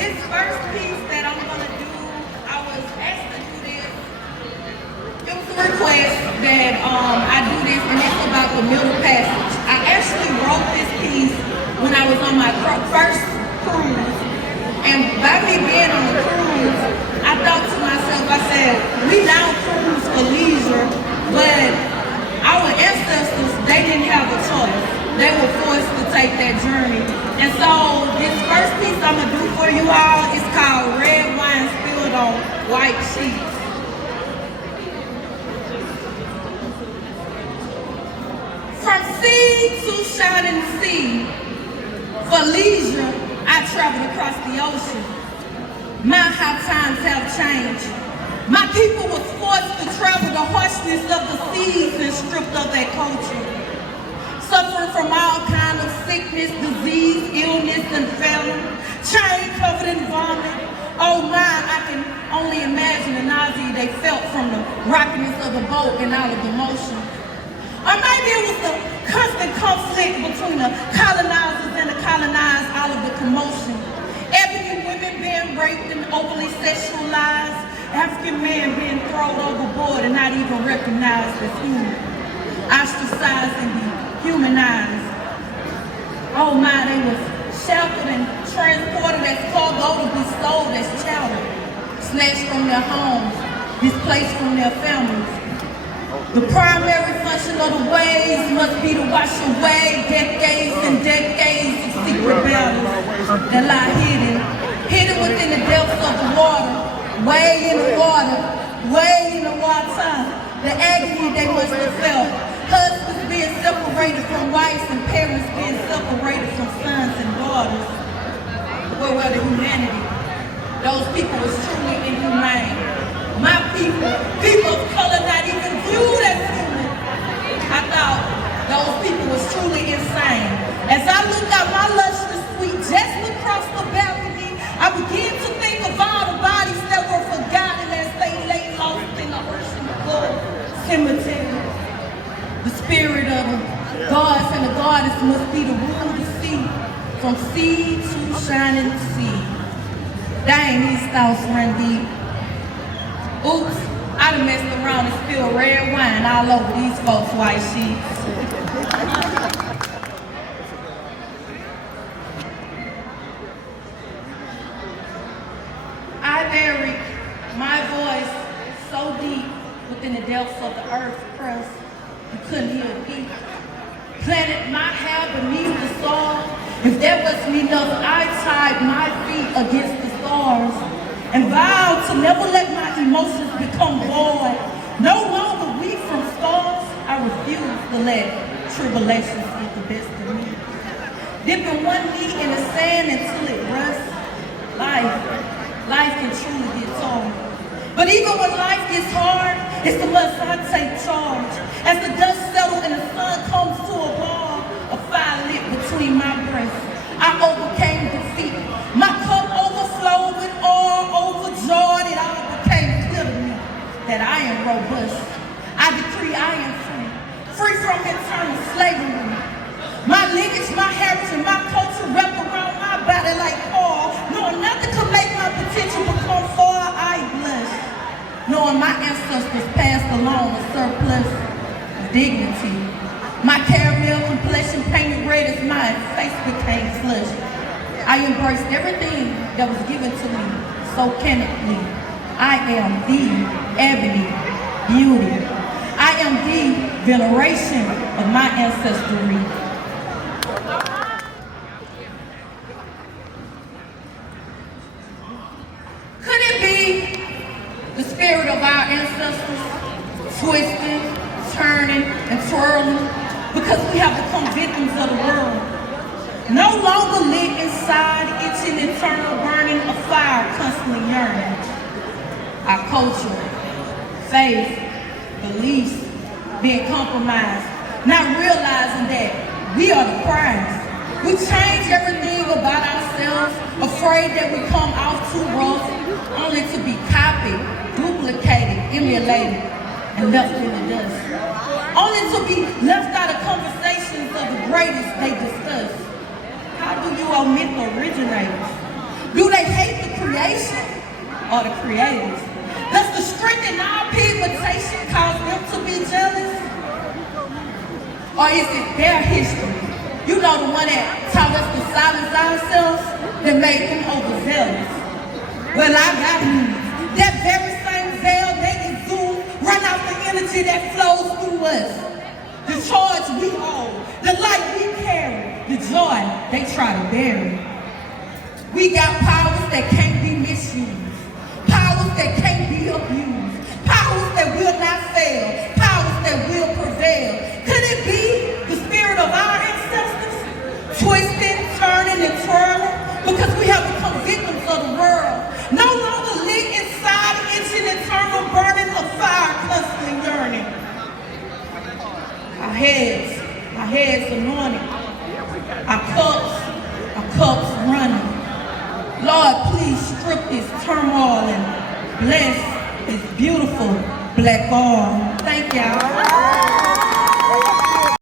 This first piece that I'm gonna do, I was asked to do this. It was a request that I do this, and it's about the middle passage. I actually wrote this piece when I was on my first cruise, and by me being on the cruise, I thought to myself, I said, we now cruise for leisure, but our ancestors, they didn't have a choice. They were forced to take that journey. And so this first piece I'm gonna do for you all is called Red Wine Spilled on White Sheets. From sea to shining sea, for leisure, I traveled across the ocean. My how times have changed. My people was forced to travel the harshness of the seas and stripped of their culture. Suffering from all kind of sickness, disease, illness, and famine. Chain covered in vomit. Oh my, I can only imagine the nausea they felt from the rockiness of the boat and all of the motion. Or maybe it was the constant conflict between the colonizers and the colonized, all of the commotion. Ebony women being raped and overly sexualized. African men being thrown overboard and not even recognized as human. Ostracized and dehumanized. Oh my, they was sheltered and transported as cargo to be sold as chattel. Snatched from their homes, displaced from their families. The primary function of the waves must be to wash away decades and decades of secret battles that lie hidden within the depths of the water, way in the water, way in the water. The agony they must have felt. Husbands being separated from wives and parents being separated from sons and daughters. Where were the humanity? Those people was truly inhumane. My people of color not even viewed as human. I thought those people was truly insane. As I looked out my lustrous suite just across the balcony, I began to think of all the bodies that were forgotten as they lay lost in the ocean floor cemetery. The spirit of the gods and the goddess must be the rule of the sea, from sea to shining sea. Dang, these thoughts run deep. Oops, I done messed around and spilled red wine all over these folks' white sheets. I buried my voice so deep within the depths of the earth's crust, you couldn't hear a peep. Planted my hair beneath the soil. If there wasn't enough, I tied my feet against the stars and vowed to never let my emotions become void. No longer weak from scars, I refuse to let tribulations get the best of me. Dipping one knee in the sand until it rusts. Life can truly get torn. But even when life gets hard, it's the must I take charge. As the dust settles and the sun comes to a wall, a fire lit between my breasts. I overcame defeat. My cup overflowed with all overjoyed. It all became clear to me that I am robust. I decree I am free from eternal slavery. My lineage, my heritage, and my culture wrapped around my body like oil. Knowing nothing could make my potential become far, I blush. Knowing my ancestors passed along a surplus of dignity. My caramel complexion painted red as my face became flushed. I embraced everything that was given to me so candidly. I am the ebony beauty. I am the veneration of my ancestry. Could it be the spirit of our ancestors twisting, turning, and twirling because we have become victims of the world? No longer lit inside, itching, eternal burning, a fire constantly yearning. Our culture, faith, beliefs being compromised, not realizing that we are the prize. We change everything about ourselves, afraid that we come off too rough, only to be copied, duplicated, emulated, and left in the dust. Only to be left out of conversations of the greatest they discuss. How do you omit the originators? Do they hate creation or the creators? Does the strength in our pigmentation cause them to be jealous? Or is it their history? You know, the one that taught us to silence ourselves that made them overzealous. Well, I got news. That very same zeal they exude run out the energy that flows through us. The charge we hold, the light we carry, the joy they try to bury. We got powers that can't be misused, powers that can't be abused, powers that will not fail, powers that will prevail. Could it be the spirit of our ancestors, twisting, turning, and twirling, because we have become victims of the world, no longer lit inside, itching, eternal burning of fire, constantly yearning. Our heads anointed, our cups running. Lord, please strip this turmoil and bless this beautiful black arm. Thank y'all.